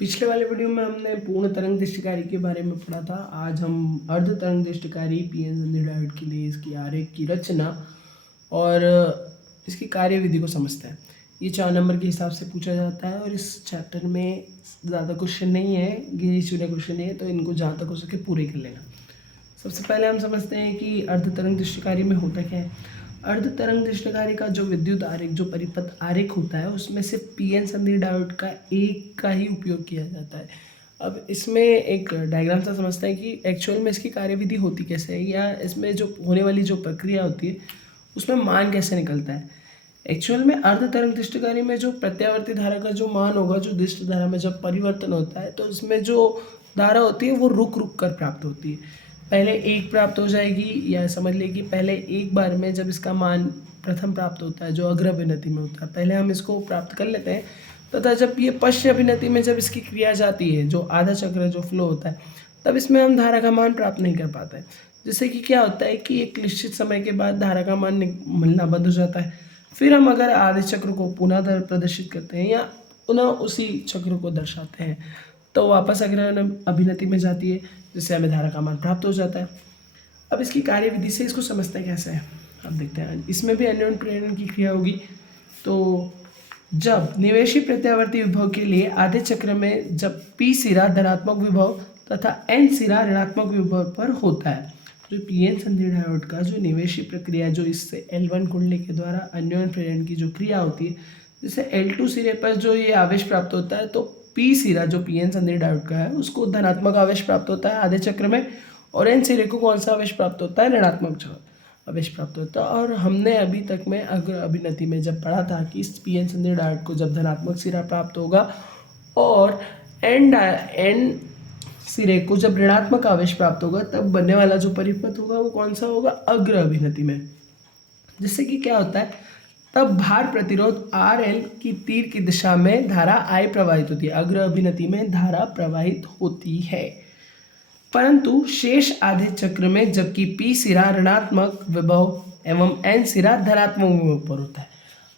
पिछले वाले वीडियो में हमने पूर्ण तरंग दृष्टिकारी के बारे में पढ़ा था। आज हम अर्ध तरंग दृष्टिकारी पीएन संधि डायोड के लिए इसकी आरेख की रचना और इसकी कार्यविधि को समझते हैं। ये 4 नंबर के हिसाब से पूछा जाता है और इस चैप्टर में ज़्यादा क्वेश्चन नहीं है, गिने चुने क्वेश्चन नहीं है, तो इनको जहाँ तक हो सके पूरे कर लेना। सबसे पहले हम समझते हैं कि अर्ध तरंग दृष्टिकारी में होता क्या है। अर्ध तरंग दृष्टिकारी का जो विद्युत आरेख, जो परिपथ आरेख होता है, उसमें सिर्फ पीएन संधि डायोड का एक का ही उपयोग किया जाता है। अब इसमें एक डायग्राम से समझते हैं कि एक्चुअल में इसकी कार्यविधि होती कैसे है, या इसमें जो होने वाली जो प्रक्रिया होती है उसमें मान कैसे निकलता है। एक्चुअल में अर्ध तरंग दृष्टिकारी में जो प्रत्यावर्ती धारा का जो मान होगा, जो दृष्टि धारा में जब परिवर्तन होता है तो इसमें जो धारा होती है वो रुक रुक कर प्राप्त होती है। पहले एक प्राप्त हो जाएगी, या समझ लें कि पहले एक बार में जब इसका मान प्रथम प्राप्त होता है जो अग्र अभिनति में होता है, पहले हम इसको प्राप्त कर लेते हैं तथा जब ये पश्च अभिनति में जब इसकी क्रिया जाती है, जो आधा चक्र जो फ्लो होता है, तब इसमें हम धारा का मान प्राप्त नहीं कर पाते हैं। जिससे कि क्या होता है कि एक निश्चित समय के बाद धारा का मान मिलना बंद हो जाता है। फिर हम अगर आधे चक्र को पुनः प्रदर्शित करते हैं या पुनः उसी चक्र को दर्शाते हैं तो वापस अग्र अभिनति में जाती है, जिससे हमें धारा का मान प्राप्त हो जाता है। अब इसकी कार्यविधि से इसको समझते हैं कैसे है। अब देखते हैं, इसमें भी अन्योन्य प्रेरण की क्रिया होगी। तो जब निवेशी प्रत्यावर्ती विभव के लिए आधे चक्र में जब P सिरा धनात्मक विभव तथा N सिरा ऋणात्मक विभव पर होता है, जो पीएन संधि डायोड का जो निवेशी प्रक्रिया, जो इससे L1 कुंडली के द्वारा अन्योन्य प्रेरण की जो क्रिया होती है, जिससे L2 सिरे पर जो ये आवेश प्राप्त होता है, तो P सिरा जो पीएन संधि डायोड का है उसको धनात्मक आवेश प्राप्त होता है आधे चक्र में, और N सिरे को कौन सा आवेश प्राप्त होता है, ऋणात्मक आवेश प्राप्त होता है। और हमने अभी तक में अग्र अभिनति में जब पढ़ा था कि इस पीएन संधि डायोड को जब धनात्मक सिरा प्राप्त होगा और N सिरे को जब ऋणात्मक आवेश प्राप्त होगा, तब बनने वाला जो परिपथ होगा वो कौन सा होगा, अग्र अभिनति में। जिससे कि क्या होता है, तब भार प्रतिरोध RL की तीर की दिशा में धारा I प्रवाहित होती है। अग्र अभिनति में धारा प्रवाहित होती है, परंतु शेष आधे चक्र में जबकि P सिरा ऋणात्मक विभव एवं N सिरा धनात्मक विभव पर होता है।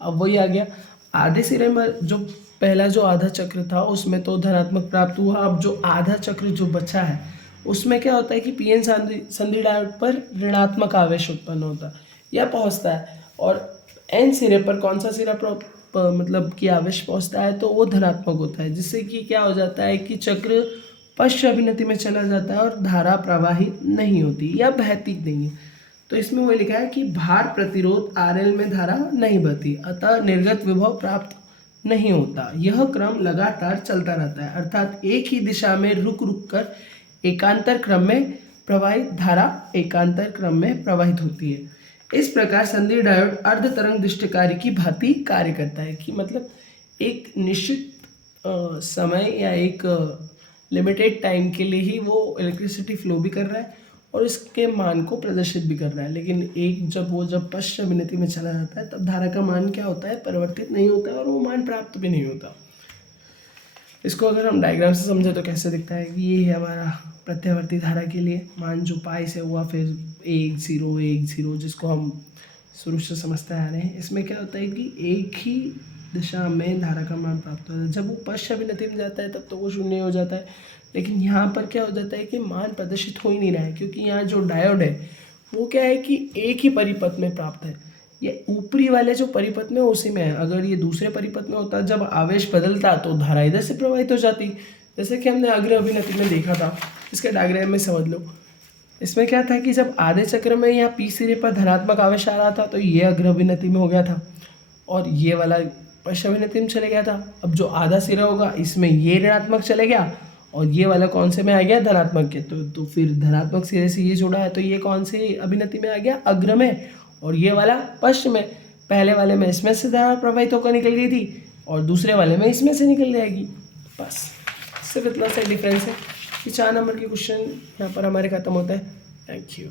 अब वही आ गया, आधे सिरे में जो पहला जो आधा चक्र था उसमें तो धनात्मक प्राप्त हुआ। अब जो आधा चक्र जो बचा है उसमें क्या होता है कि पीएन संधि डायोड पर ऋणात्मक आवेश उत्पन्न होता है या पहुंचता है, और एन सिरे पर कौन सा सिरा मतलब कि आवेश पहुंचता है तो वो धनात्मक होता है। जिससे कि क्या हो जाता है कि चक्र पश्च अभिनति में चला जाता है और धारा प्रवाहित नहीं होती या बहती नहीं है। तो इसमें वो लिखा है कि भार प्रतिरोध RL में धारा नहीं बहती, अतः निर्गत विभव प्राप्त नहीं होता। यह क्रम लगातार चलता रहता है, अर्थात एक ही दिशा में रुक रुक कर एकांतर क्रम में प्रवाहित धारा एकांतर क्रम में प्रवाहित होती है। इस प्रकार संधि डायोड अर्ध तरंग दृष्टिकारी की भांति कार्य करता है, कि मतलब एक निश्चित समय या एक लिमिटेड टाइम के लिए ही वो इलेक्ट्रिसिटी फ्लो भी कर रहा है और इसके मान को प्रदर्शित भी कर रहा है। लेकिन एक जब पश्च अभिनति में चला जाता है तब धारा का मान क्या होता है, परिवर्तित नहीं होता है और वो मान प्राप्त भी नहीं होता। इसको अगर हम डायग्राम से समझे तो कैसे दिखता है कि ये है हमारा प्रत्यावर्ती धारा के लिए मान जो पाई से हुआ, फिर 1 0 1 0, जिसको हम शुरू से समझते आ रहे हैं। इसमें क्या होता है कि एक ही दिशा में धारा का मान प्राप्त होता है। जब वो पश्च अभिनति में जाता है तब तो वो शून्य हो जाता है, लेकिन यहाँ पर क्या हो जाता है कि मान प्रदर्शित हो ही नहीं रहा है, क्योंकि यहाँ जो डायोड है वो क्या है कि एक ही परिपथ में प्राप्त है। ये ऊपरी वाले जो परिपथ में उसी में है। अगर ये दूसरे परिपथ में होता, जब आवेश बदलता तो धारा इधर से प्रवाहित हो जाती, जैसे कि हमने अग्र अभिनति में देखा था। इसके डायग्राम में समझ लो, इसमें क्या था कि जब आधे चक्र में यहाँ P सिरे पर धनात्मक आवेश आ रहा था तो ये अग्र अभिनति में हो गया था और ये वाला पश्च अभिनति में चले गया था। अब जो आधा सिरा होगा इसमें ये ऋणात्मक चले गया और ये वाला कौन से में आ गया, धनात्मक के। तो फिर धनात्मक सिरे से ये जुड़ा है तो ये कौन से अभिनति में आ गया, अग्र में, और ये वाला पश्च में। पहले वाले में इसमें से धारा प्रवाहित होकर निकल गई थी और दूसरे वाले में इसमें से निकल जाएगी। बस सिर्फ इतना सा डिफरेंस है। ये 4 नंबर के क्वेश्चन यहाँ पर हमारे खत्म होता है। Thank you.